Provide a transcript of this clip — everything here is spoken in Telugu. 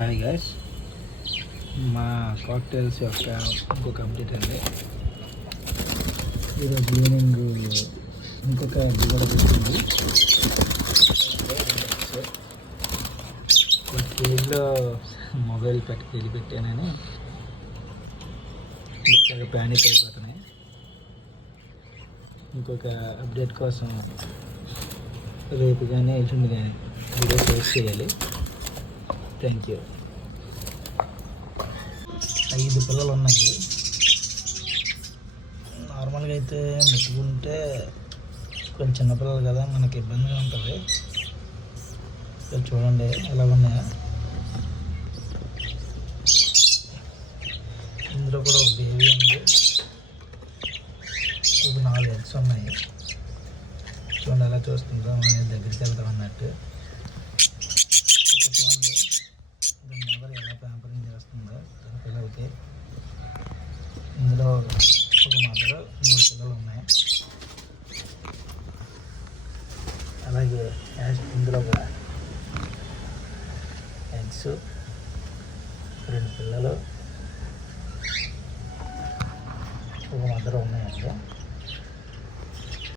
హాయ్ గైస్, మా కాక్టైల్స్ యొక్క ఇంకొక అప్డేట్ అండి. ఈరోజు ఈవినింగ్ ఇంకొక దిగుబడి వచ్చింది. కేజీలో మొబైల్ పెట్టానని చాలా ప్యానిక్ అయిపోతున్నాయి. ఇంకొక అప్డేట్ కోసం రేపు కానీ ఎల్లుండి కానీ వీడియో పోస్ట్ చేయాలి. Thank you. 5 పిల్లలు ఉన్నాయి. నార్మల్గా అయితే ముట్టుకుంటే కొంచెం చిన్నపిల్లలు కదా, మనకి ఇబ్బందిగా ఉంటుంది. చూడండి ఎలా ఉన్నాయో. ఇందులో కూడా ఒక బేబీ ఉంది. ఒక 4 eggs ఉన్నాయి. చూడండి ఎలా చూస్తుంటాం, మనం దగ్గరికి వెళ్తాం అన్నట్టు. చూడండి మదర్ ఎలా ప్యాంపరింగ్ చేస్తుందో తన పిల్లలకి. ఇందులో ఒక మదర్ 3 పిల్లలు ఉన్నాయి. అలాగే ఇందులో ఒక ఎగ్స్ 2 పిల్లలు ఒక మదర్ ఉన్నాయండి.